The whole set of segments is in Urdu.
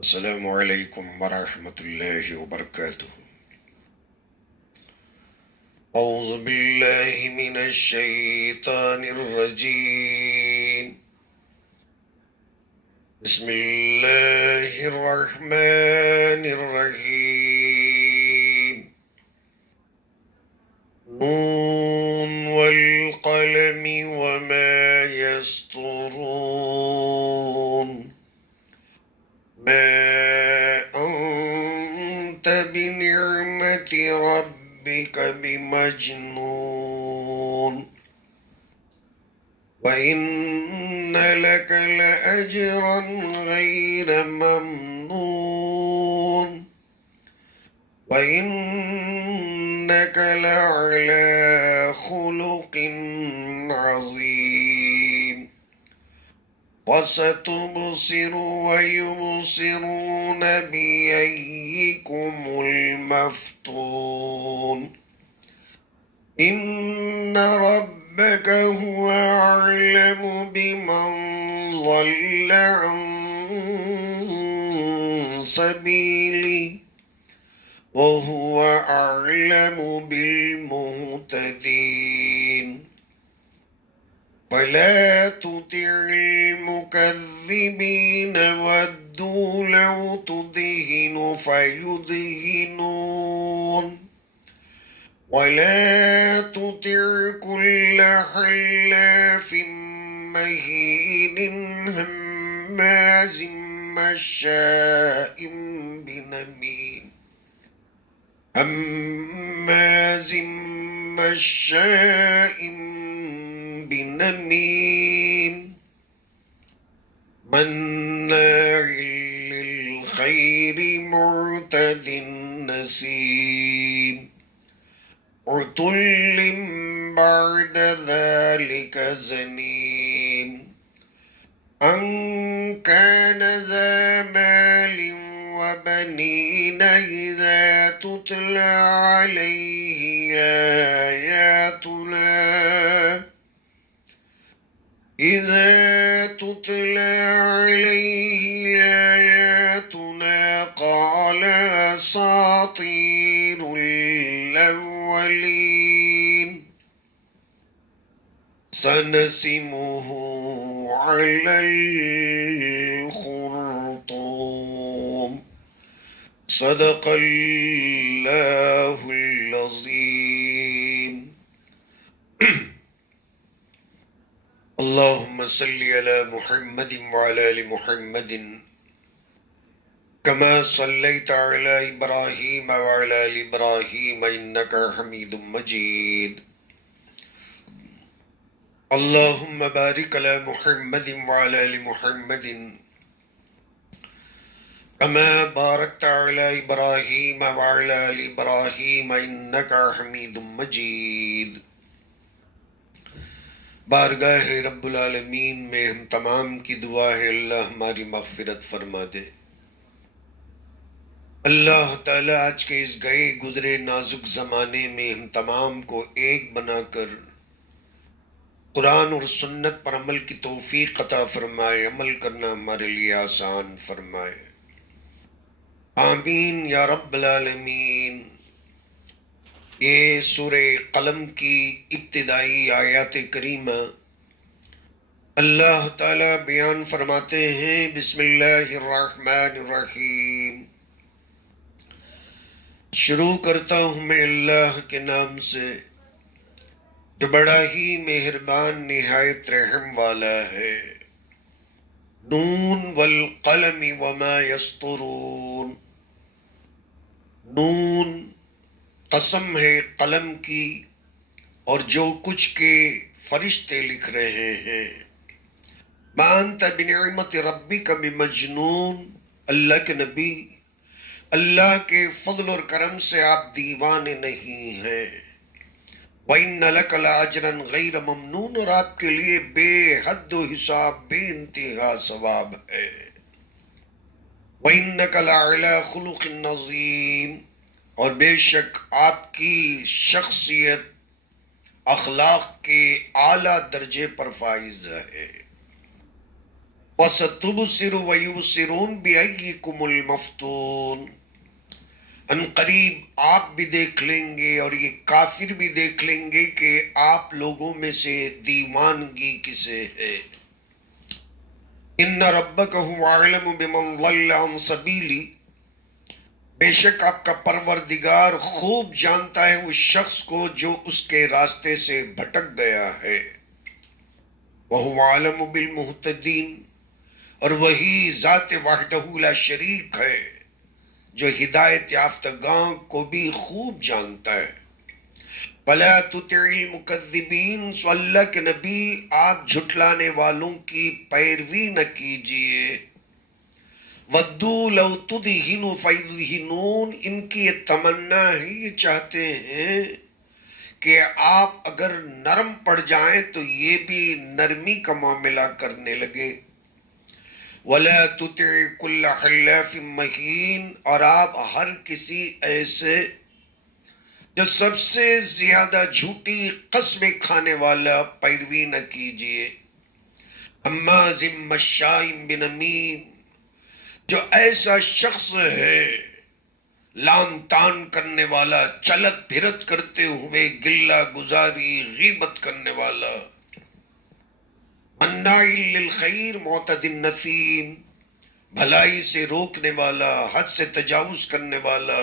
السلام علیکم ورحمۃ اللہ وبرکاتہ۔ اعوذ باللہ من الشیطان الرجیم، بسم اللہ الرحمن الرحیم۔ نون والقلم وما يسطرون، ما أنت بنعمة ربك بمجنون، وإن لك لأجرا غير ممنون، وإنك لعلى خلق عظيم، وستبصر ويبصرون بأيكم المفتون، إن ربك هو أعلم بمن ضل عن سبيله وهو أعلم بالمهتدين، فلا تطع المكذبين ودوا لو تدهن فيدهنون، ولا تطع كل حلاف مهين هماز مشاء بنميم، هماز مشاء بنميم، مناع للخير معتد نثيم، عتل بعد ذلك زنيم، أن كان ذا مال وبنين إذا تتلى عليه آياتنا قال أساطير الأولين، سنسمه على الخرطوم، صدق الله العظيم۔ اللهم صل على محمد وعلى آل محمد كما صليت على إبراهيم وعلى آل إبراهيم إنك حميد مجيد، اللهم بارك على محمد وعلى آل محمد كما باركت على إبراهيم وعلى آل إبراهيم إنك حميد مجيد۔ بارگاہ رب العالمین میں ہم تمام کی دعا ہے اللہ ہماری مغفرت فرما دے۔ اللہ تعالیٰ آج کے اس گئے گزرے نازک زمانے میں ہم تمام کو ایک بنا کر قرآن اور سنت پر عمل کی توفیق عطا فرمائے، عمل کرنا ہمارے لیے آسان فرمائے، آمین یا رب العالمین۔ یہ سورہ قلم کی ابتدائی آیات کریمہ اللہ تعالیٰ بیان فرماتے ہیں، بسم اللہ الرحمن الرحیم، شروع کرتا ہوں میں اللہ کے نام سے جو بڑا ہی مہربان نہایت رحم والا ہے۔ نون والقلم وما یسطرون، نون قسم ہے قلم کی اور جو کچھ کے فرشتے لکھ رہے ہیں، ما انت بنعمت ربک بمجنون، اللہ کے نبی اللہ کے فضل اور کرم سے آپ دیوانے نہیں ہیں، وَإِنَّ لَكَ لَأَجْرًا غَيْرَ مَمْنُونَ، اور آپ کے لیے بے حد و حساب بے انتہا ثواب ہے، وَإِنَّكَ لَعَلَى خُلُقٍ عَظِيمٍ، اور بے شک آپ کی شخصیت اخلاق کے اعلیٰ درجے پر فائز ہے، وَسَتُبْصِرُ وَيُبْصِرُونَ بِأَيِّكُمُ الْمَفْتُونُ، ان قریب آپ بھی دیکھ لیں گے اور یہ کافر بھی دیکھ لیں گے کہ آپ لوگوں میں سے دیوانگی کسے ہے۔ ان ربک هو اعلم بمن ضل عن سبیلی، بے شک آپ کا پروردگار خوب جانتا ہے اس شخص کو جو اس کے راستے سے بھٹک گیا ہے۔ وَهُوَ أَعْلَمُ بِالْمُهْتَدِينَ، اور وہی ذات وحدہ لا شریک ہے جو ہدایت یافتگاں کو بھی خوب جانتا ہے۔ فَلَا تُطِعِ الْمُكَذِّبِينَ، سو اللہ کے نبی آپ جھٹلانے والوں کی پیروی نہ کیجئے۔ وَدُّوا لَوْ تُدْهِنُ فَيُدْهِنُونَ، ان کی یہ تمنا ہے، یہ چاہتے ہیں کہ آپ اگر نرم پڑ جائیں تو یہ بھی نرمی کا معاملہ کرنے لگے۔ وَلَا تُطِعِ كُلَّ حَلَّافٍ مَّهِينٍ، اور آپ ہر کسی ایسے جو سب سے زیادہ جھوٹی قسمیں کھانے والا پیروی نہ کیجئے۔ ہمازٍ مشاء بنمیم، جو ایسا شخص ہے لام تان کرنے والا، چلت پھرت کرتے ہوئے گلہ گزاری غیبت کرنے والا، مناع للخیر معتد نثیم، بھلائی سے روکنے والا، حد سے تجاوز کرنے والا،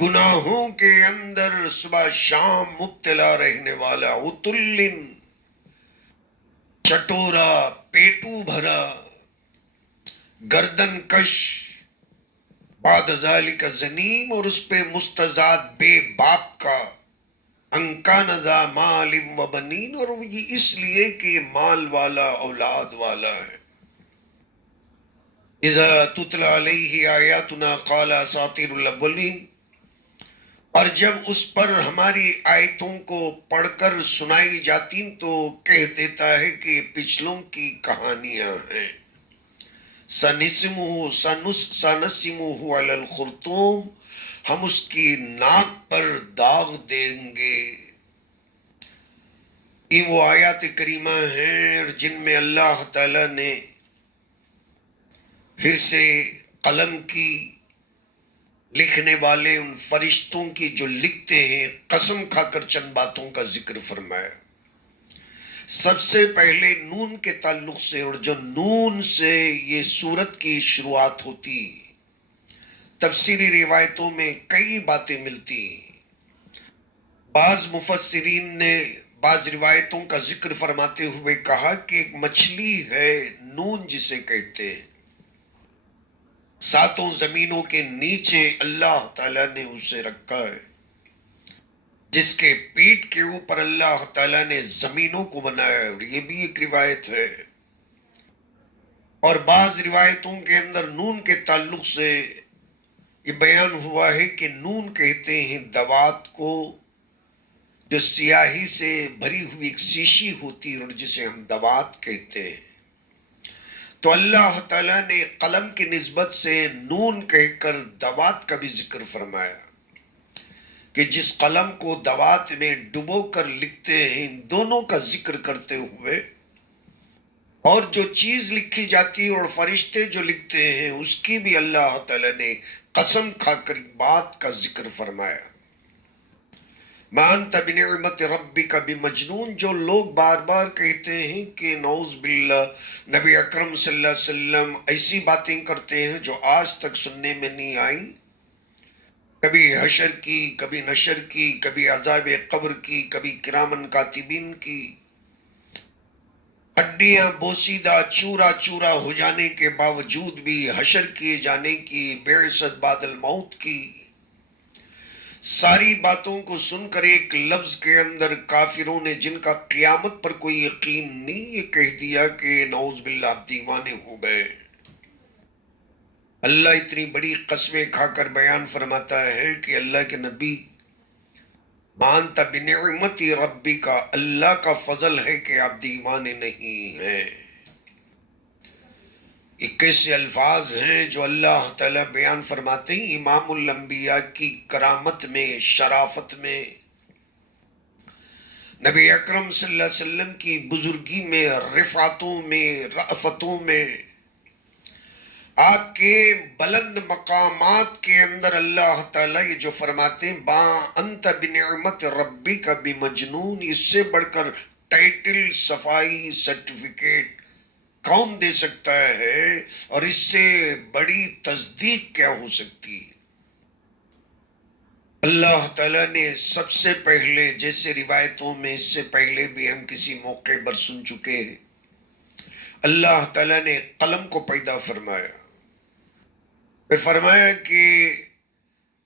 گناہوں کے اندر صبح شام مبتلا رہنے والا، عتل، چٹورا، پیٹو بھرا، گردن کش، بعد ذالک زنیم، اور اس پہ مستضاد بے باپ کا، انکان ذا مال و بنین، اور یہ اس لیے کہ یہ مال والا اولاد والا ہے۔ اذا تتلی علیہ آیاتنا قال اساطیر الاولین، اور جب اس پر ہماری آیتوں کو پڑھ کر سنائی جاتی تو کہہ دیتا ہے کہ پچھلوں کی کہانیاں ہیں۔ سَنَسِمُهُ عَلَى الْخُرْطُومِ، ہم اس کی ناک پر داغ دیں گے۔ یہ وہ آیات کریمہ ہیں جن میں اللہ تعالیٰ نے پھر سے قلم کی، لکھنے والے ان فرشتوں کی جو لکھتے ہیں، قسم کھا کر چند باتوں کا ذکر فرمایا۔ سب سے پہلے نون کے تعلق سے، اور جو نون سے یہ سورت کی شروعات ہوتی، تفسیری روایتوں میں کئی باتیں ملتی۔ بعض مفسرین نے بعض روایتوں کا ذکر فرماتے ہوئے کہا کہ ایک مچھلی ہے نون جسے کہتے ہیں، ساتوں زمینوں کے نیچے اللہ تعالیٰ نے اسے رکھا ہے، جس کے پیٹ کے اوپر اللہ تعالیٰ نے زمینوں کو بنایا ہے، اور یہ بھی ایک روایت ہے۔ اور بعض روایتوں کے اندر نون کے تعلق سے یہ بیان ہوا ہے کہ نون کہتے ہیں دوات کو، جو سیاہی سے بھری ہوئی ایک شیشی ہوتی ہے اور جسے ہم دوات کہتے ہیں۔ تو اللہ تعالیٰ نے قلم کی نسبت سے نون کہہ کر دوات کا بھی ذکر فرمایا کہ جس قلم کو دوات میں ڈبو کر لکھتے ہیں، ان دونوں کا ذکر کرتے ہوئے، اور جو چیز لکھی جاتی ہے اور فرشتے جو لکھتے ہیں اس کی بھی اللہ تعالیٰ نے قسم کھا کر بات کا ذکر فرمایا۔ مَا أَنْتَ بِنِعْمَةِ رَبِّكَ بِمَجْنُونَ، جو لوگ بار بار کہتے ہیں کہ نعوذ باللہ نبی اکرم صلی اللہ علیہ وسلم ایسی باتیں کرتے ہیں جو آج تک سننے میں نہیں آئیں، کبھی حشر کی، کبھی نشر کی، کبھی عذاب قبر کی، کبھی کرامن کاتبین کی، ہڈیاں بوسیدہ چورا چورا ہو جانے کے باوجود بھی حشر کیے جانے کی، بعثت بعد الموت کی، ساری باتوں کو سن کر ایک لفظ کے اندر کافروں نے جن کا قیامت پر کوئی یقین نہیں، یہ کہہ دیا کہ نعوذ باللہ آپ دیوانے ہو گئے۔ اللہ اتنی بڑی قسمیں کھا کر بیان فرماتا ہے کہ اللہ کے نبی، مانتا بنعمت ربی کا، اللہ کا فضل ہے کہ آپ دیوانے نہیں ہیں۔ 21 الفاظ ہیں جو اللہ تعالیٰ بیان فرماتے ہیں امام الانبیاء کی کرامت میں، شرافت میں۔ نبی اکرم صلی اللہ علیہ وسلم کی بزرگی میں، رفعتوں میں، رأفتوں میں، آپ کے بلند مقامات کے اندر اللہ تعالیٰ یہ جو فرماتے ہیں با انت بنعمت ربی کا بمجنون، اس سے بڑھ کر ٹائٹل، صفائی، سرٹیفکیٹ کون دے سکتا ہے؟ اور اس سے بڑی تصدیق کیا ہو سکتی ہے؟ اللہ تعالیٰ نے سب سے پہلے، جیسے روایتوں میں اس سے پہلے بھی ہم کسی موقع پر سن چکے ہیں، اللہ تعالیٰ نے قلم کو پیدا فرمایا، پھر فرمایا کہ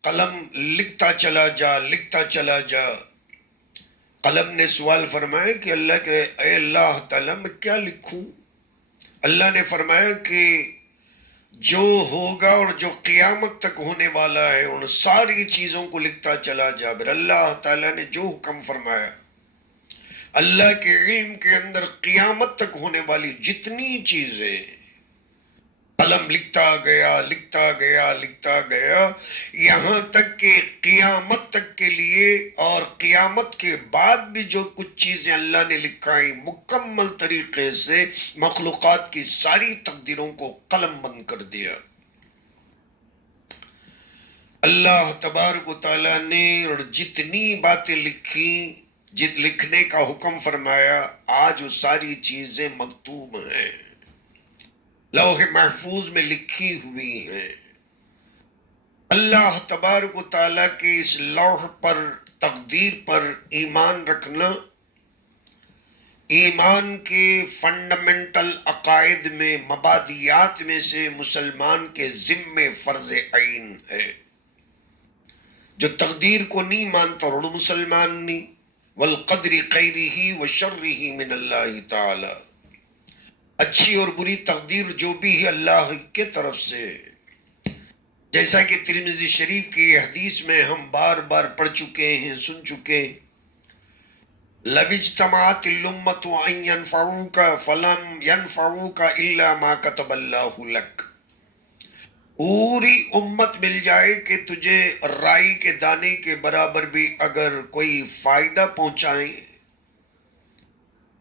قلم لکھتا چلا جا، لکھتا چلا جا۔ قلم نے سوال فرمایا کہ اے اللہ تعالیٰ میں کیا لکھوں؟ اللہ نے فرمایا کہ جو ہوگا اور جو قیامت تک ہونے والا ہے ان ساری چیزوں کو لکھتا چلا جا۔ پھر اللہ تعالیٰ نے جو حکم فرمایا، اللہ کے علم کے اندر قیامت تک ہونے والی جتنی چیزیں، قلم لکھتا گیا، لکھتا گیا، لکھتا گیا، یہاں تک کہ قیامت تک کے لیے اور قیامت کے بعد بھی جو کچھ چیزیں اللہ نے لکھائیں، مکمل طریقے سے مخلوقات کی ساری تقدیروں کو قلم بند کر دیا۔ اللہ تبارک و تعالیٰ نے اور جتنی باتیں لکھی، لکھنے کا حکم فرمایا، آج وہ ساری چیزیں مکتوب ہیں، لوح محفوظ میں لکھی ہوئی ہیں۔ اللہ تبارک و تعالیٰ کے اس لوح پر، تقدیر پر ایمان رکھنا، ایمان کے فنڈامنٹل عقائد میں، مبادیات میں سے مسلمان کے ذمے فرض عین ہے۔ جو تقدیر کو نہیں مانتا اور مسلمان نہیں، والقدر خیرہ وشرہ من اللہ تعالی، اچھی اور بری تقدیر جو بھی ہے اللہ کے طرف سے ہے۔ جیسا کہ ترمذی شریف کی حدیث میں ہم بار بار پڑھ چکے ہیں، سن چکے ہیں، لَوِ اجْتَمَعَتِ الْأُمَّةُ أَن يَنفَعُوكَ فَلَمْ يَنفَعُوكَ إِلَّا مَا كَتَبَ اللَّهُ لَكَ۔ پوری امت مل جائے کہ تجھے رائی کے دانے کے برابر بھی اگر کوئی فائدہ پہنچائیں،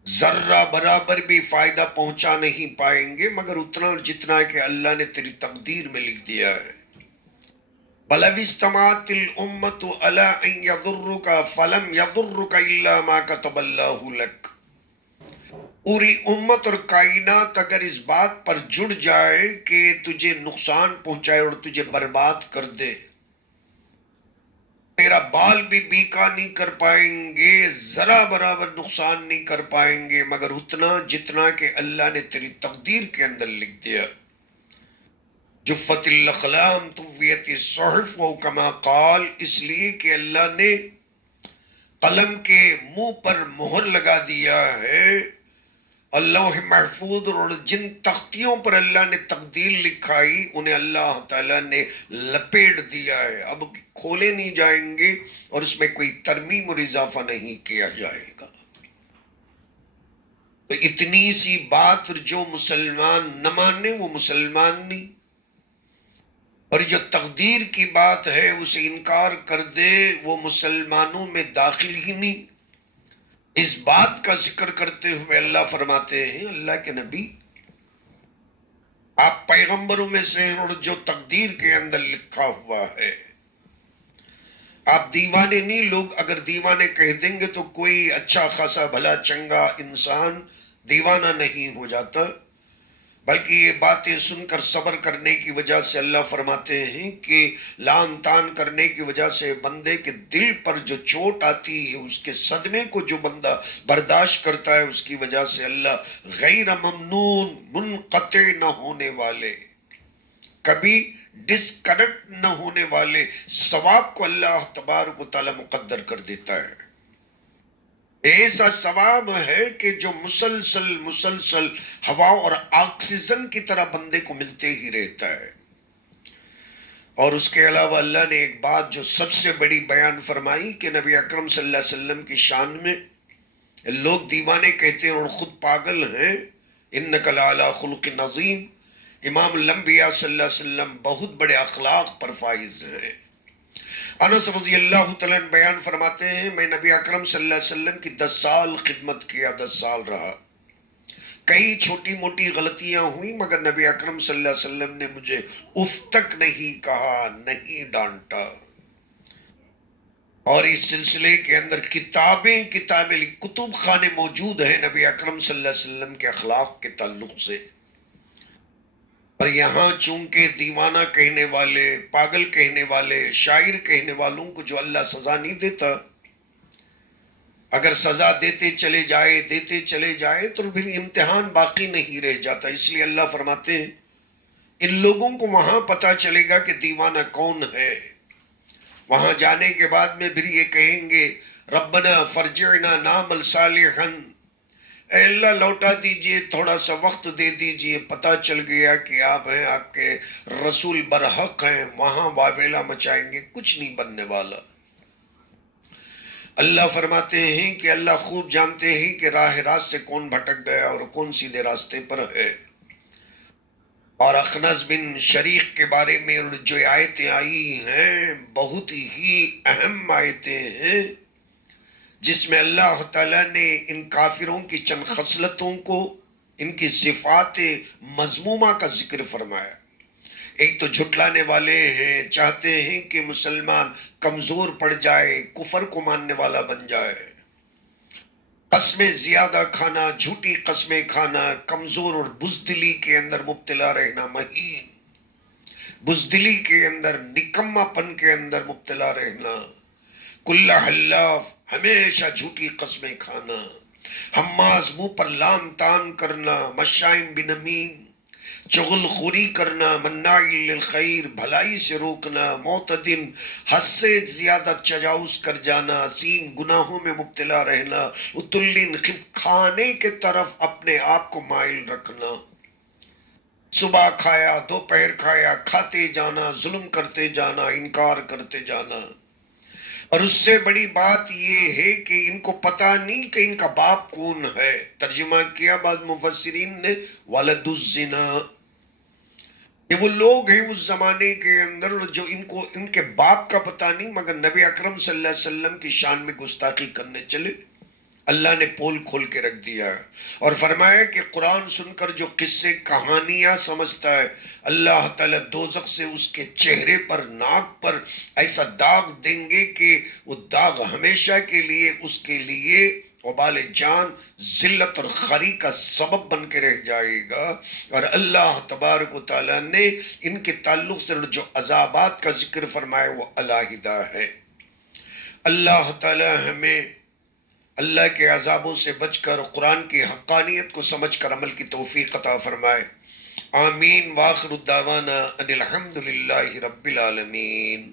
ذرہ برابر بھی فائدہ پہنچا نہیں پائیں گے مگر اتنا اور جتنا کہ اللہ نے تیری تقدیر میں لکھ دیا ہے۔ بَلَوِ اجْتَمَعَتِ الْأُمَّةُ عَلَىٰ أَن يَضُرُّكَ فَلَمْ يَضُرُّكَ إِلَّا مَا كَتَبَ اللَّهُ لَكَ۔ پوری امت اور کائنات اگر اس بات پر جڑ جائے کہ تجھے نقصان پہنچائے اور تجھے برباد کر دے، تیرا بال بھی بیکا نہیں کر پائیں گے، ذرا برابر نقصان نہیں کر پائیں گے مگر اتنا جتنا کہ اللہ نے تیری تقدیر کے اندر لکھ دیا۔ جفت الاقلام طویت الصحف و کما قال، اس لیے کہ اللہ نے قلم کے منہ پر مہر لگا دیا ہے، اللہ محفوظ، اور جن تختیوں پر اللہ نے تقدیر لکھائی انہیں اللہ تعالیٰ نے لپیٹ دیا ہے، اب کھولے نہیں جائیں گے اور اس میں کوئی ترمیم اور اضافہ نہیں کیا جائے گا۔ تو اتنی سی بات جو مسلمان نہ مانے وہ مسلمان نہیں، اور جو تقدیر کی بات ہے اسے انکار کر دے وہ مسلمانوں میں داخل ہی نہیں۔ اس بات کا ذکر کرتے ہوئے اللہ فرماتے ہیں، اللہ کے نبی آپ پیغمبروں میں سے ہیں اور جو تقدیر کے اندر لکھا ہوا ہے آپ دیوانے نہیں۔ لوگ اگر دیوانے کہہ دیں گے تو کوئی اچھا خاصا بھلا چنگا انسان دیوانہ نہیں ہو جاتا، بلکہ یہ باتیں سن کر صبر کرنے کی وجہ سے اللہ فرماتے ہیں کہ لان تان کرنے کی وجہ سے بندے کے دل پر جو چوٹ آتی ہے، اس کے صدمے کو جو بندہ برداشت کرتا ہے، اس کی وجہ سے اللہ غیر ممنون، منقطع نہ ہونے والے، کبھی ڈسکنیکٹ نہ ہونے والے ثواب کو اللہ تبارک و تعالی مقدر کر دیتا ہے۔ ایسا ثواب ہے کہ جو مسلسل ہوا اور آکسیجن کی طرح بندے کو ملتے ہی رہتا ہے۔ اور اس کے علاوہ اللہ نے ایک بات جو سب سے بڑی بیان فرمائی کہ نبی اکرم صلی اللہ علیہ وسلم کی شان میں لوگ دیوانے کہتے ہیں اور خود پاگل ہیں، اِنَّكَ لَعَلَىٰ خُلُقٍ عَظِيمٍ، امام الانبیاء صلی اللہ علیہ وسلم بہت بڑے اخلاق پر فائز ہیں۔ انس رضی اللہ تعالیٰ عنہ بیان فرماتے ہیں میں نبی اکرم صلی اللہ علیہ وسلم کی 10 سال خدمت کیا، 10 سال رہا، کئی چھوٹی موٹی غلطیاں ہوئی مگر نبی اکرم صلی اللہ علیہ وسلم نے مجھے اف تک نہیں کہا، نہیں ڈانٹا۔ اور اس سلسلے کے اندر کتابیں کتب خانے موجود ہیں نبی اکرم صلی اللہ علیہ وسلم کے اخلاق کے تعلق سے۔ اور یہاں چونکہ دیوانہ کہنے والے، پاگل کہنے والے، شاعر کہنے والوں کو جو اللہ سزا نہیں دیتا، اگر سزا دیتے چلے جائے تو پھر امتحان باقی نہیں رہ جاتا۔ اس لیے اللہ فرماتے ہیں ان لوگوں کو وہاں پتا چلے گا کہ دیوانہ کون ہے۔ وہاں جانے کے بعد میں پھر یہ کہیں گے ربنا فرجعنا نعمل صالحا، اے اللہ لوٹا دیجئے، تھوڑا سا وقت دے دیجئے، پتا چل گیا کہ آپ ہیں، آپ کے رسول برحق ہیں۔ وہاں واویلا مچائیں گے، کچھ نہیں بننے والا۔ اللہ فرماتے ہیں کہ اللہ خوب جانتے ہیں کہ راہ راست سے کون بھٹک گیا اور کون سیدھے راستے پر ہے۔ اور اخنس بن شریق کے بارے میں جو آیتیں آئی ہیں بہت ہی اہم آیتیں ہیں، جس میں اللہ تعالیٰ نے ان کافروں کی چند خصلتوں کو، ان کی صفات مذمومہ کا ذکر فرمایا۔ ایک تو جھٹلانے والے ہیں، چاہتے ہیں کہ مسلمان کمزور پڑ جائے، کفر کو ماننے والا بن جائے، قسمیں زیادہ کھانا، جھوٹی قسمیں کھانا، کمزور اور بزدلی کے اندر مبتلا رہنا، مہین بزدلی کے اندر، نکما پن کے اندر مبتلا رہنا، کلہ حلاف، ہمیشہ جھوٹی قسمیں کھانا، حماز منہ پر لام تان کرنا، مشائم بنمیم، چغل خوری کرنا، مناع للخیر، بھلائی سے روکنا، معتدن، حد سے زیادہ تجاوز کر جانا، عظیم گناہوں میں مبتلا رہنا، اتلین، کھانے کے طرف اپنے آپ کو مائل رکھنا، صبح کھایا، دوپہر کھایا، کھاتے جانا، ظلم کرتے جانا، انکار کرتے جانا۔ اور اس سے بڑی بات یہ ہے کہ ان کو پتہ نہیں کہ ان کا باپ کون ہے۔ ترجمہ کیا بعض مفسرین نے ولد الزنا، یہ وہ لوگ ہیں اس زمانے کے اندر جو ان کے باپ کا پتہ نہیں مگر نبی اکرم صلی اللہ علیہ وسلم کی شان میں گستاخی کرنے چلے۔ اللہ نے پول کھول کے رکھ دیا اور فرمایا کہ قرآن سن کر جو قصے کہانیاں سمجھتا ہے، اللہ تعالیٰ دوزخ سے اس کے چہرے پر، ناک پر ایسا داغ دیں گے کہ وہ داغ ہمیشہ کے لیے اس کے لیے وبال جان، ذلت اور خری کا سبب بن کے رہ جائے گا۔ اور اللہ تبارک و تعالیٰ نے ان کے تعلق سے جو عذابات کا ذکر فرمایا وہ علیحدہ ہے۔ اللہ تعالیٰ ہمیں اللہ کے عذابوں سے بچ کر قرآن کی حقانیت کو سمجھ کر عمل کی توفیق عطا فرمائے۔ آمین وآخر الدعوانا ان الحمدللہ رب العالمین۔